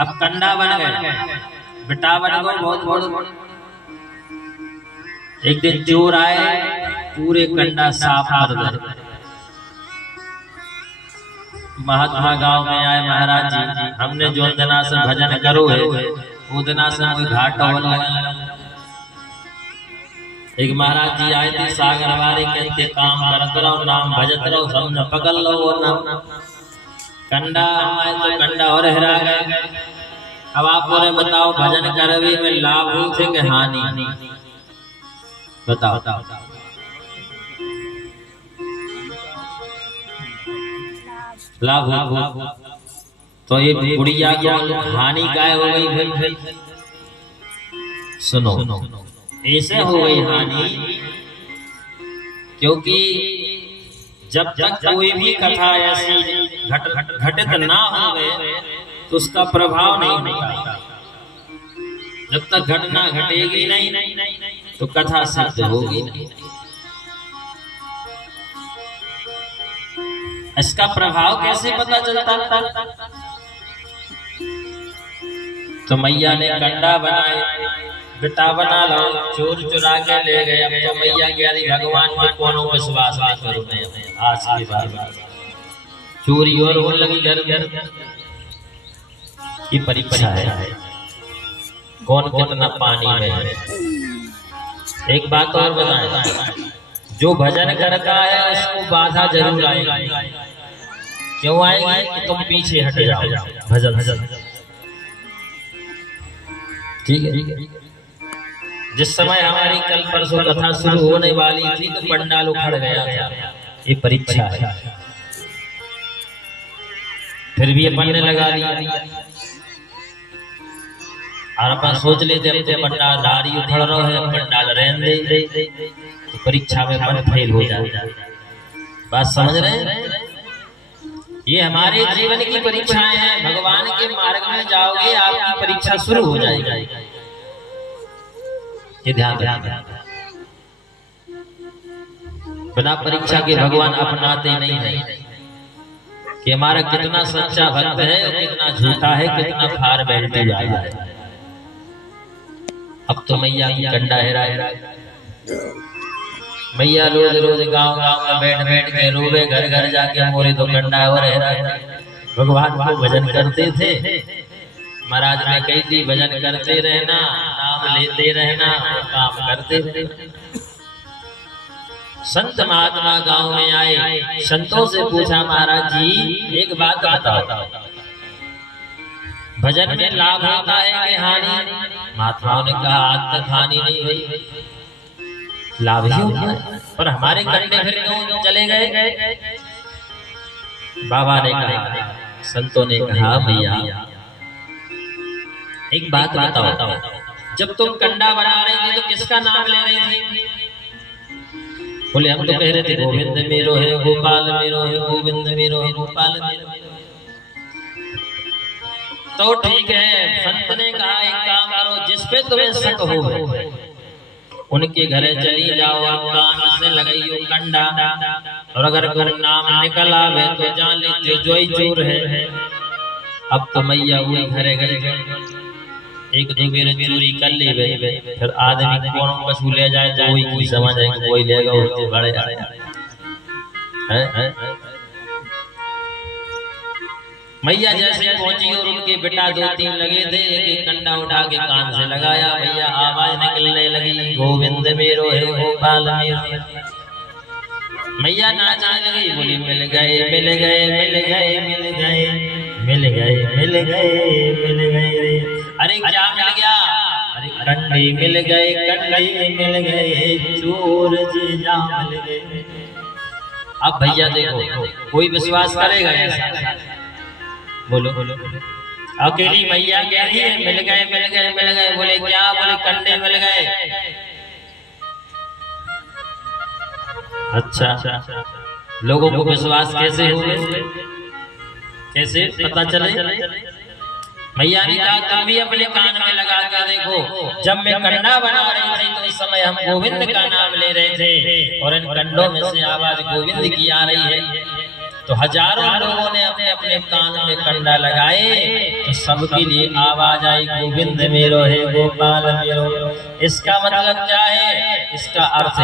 अब कंडा बन गए, बेटा बन गए बहुत बहुत। एक दिन चोर आए, पूरे कंडा साफ कर दे। महात्मा गांव में आए, महाराज जी हमने जो दिना से भजन करो है वो दिना से कोई घाट होने लगा। एक महाराज जी आए थे सागर वाले, कहते काम करत रहो नाम भजत रहो, हमने पकड़ लो वो नाम। कंडा आए तो कंडा और हरा गए। अब आप बोले बताओ भजन करवे में लाभ हो थे कि हानि? बताओ। लाभ हो तो ये बुढ़िया को हानि काय हो गई फिर? सुनो, ऐसे हो गई हानि क्योंकि जब तक कोई भी कथा ऐसी घटित ना हो गए तो उसका प्रभाव नहीं होता। जब तक घटना घटेगी नहीं तो कथा सिद्ध होगी नहीं। इसका प्रभाव कैसे पता चलता? तो मैया ने कंडा बनाए, बेटा बना लो, चोर चुरा के ले गए। अब तो मैया की भगवान पे कोनो विश्वास नहीं करो मैं आज के बाद। चोरी और होने लगी घर घर। ये परीक्षा है, कौन कितना पानी में है। एक बात और बताएं, जो भजन करता है उसको बाधा जरूर आएगी। क्यों आएगी? कि तुम पीछे हट जाओ भजन। ठीक है। जिस समय हमारी कल परसों कथा शुरू होने वाली थी तो पंडाल उखड़ गया था। ये परीक्षा है। फिर भी अपन ने लगा लिया और अपन सोच लेते अपने पंडाल धारी उखड़ रहा है, पंडाल रहने दे तो परीक्षा में अपन फेल हो जाए। बात समझ रहे हैं? ये हमारे जीवन की परीक्षाएं हैं। भगवान के मार्ग में जाओगे आपकी परीक्षा शुरू हो जाएगी। ये ध्यान रखना। बिना परीक्षा के भगवान अपनाते नहीं है कि हमारा कितना सच्चा भक्त है और कितना झूठा है, कितना फार बैठते जा रहा है। अब तो मैया की कंडा हेरा। मैया रोज रोज गांव गांव में बैठ बैठ के रोवे, घर घर जाके मोरे तो कंडा और हेरा। भगवान को भजन करते थे। महाराज ने कही थी भजन करते रहना, नाम लेते रहना, काम करते रहना। संत महात्मा गांव में आए, संतों से पूछा महाराज जी एक बात बताओ, भजन में लाभ होता है कि हानि? महात्माओं ने कहा आज तक हानि नहीं हुई, लाभ ही होता है। पर हमारे कंडे फिर क्यों चले गए? बाबा ने कहा, संतों ने कहा भैया एक बात बताओ, जब तुम कंडा बना रही थी तो किसका नाम ले रही थी? बोले हम तो कह रहे थे गोविंद मेरो है, गोपाल मेरो है, गोविंद मेरो है, गोपाल मेरो है। तो ठीक है, संत ने कहा एक काम करो, जिस पे तुम्हें शक हो उनके घरे चली जाओ और कान से लगाइयो कंडा, और अगर कोई नाम निकल आवे तो जान लीजिए जो ही चोर है। अब तो मैया वही घरे गए, एक दो बेर चोरी कर ली, फिर आदमी कौन कछु ले जाए तो वही की समझ है कि कोई लेगा उसके बड़े है। मैया जैसे पहुंची और उनके बेटा दो तीन लगे थे, एक कंडा उठा के कान से लगाया, भैया आवाज निकलने लगी गोविंद मेरो है, गोपाल मेरो। मैया नाचने लगी, बोली मिल गए मिल गए मिल गए मिल गए मिल गए मिल गए मिल गए। अरे क्या मिल गया? अरे कंडे मिल गए, कंडे मिल गए, चोर जीजा मिल गए। अब भैया देखो कोई विश्वास करेगा ऐसा? बोलो। अकेली मैया कह रही है मिल गए मिल गए मिल गए। बोले क्या? बोले कंडे मिल गए। अच्छा, लोगों को विश्वास कैसे हुए, कैसे पता चले? मैया ने कहा तुम भी अपने कान में लगा कर देखो, जब मैं कंडा बना रही थी तो इस समय हम गोविंद का नाम ले रहे थे और इन कंडों में से आवाज गोविंद की आ रही है। तो हजारों लोगों ने अपने अपने कान में कंडा लगाए, तो सबके लिए आवाज आई गोविंद मेरो है गोपाल मेरो। इसका मतलब क्या है? इसका अर्थ है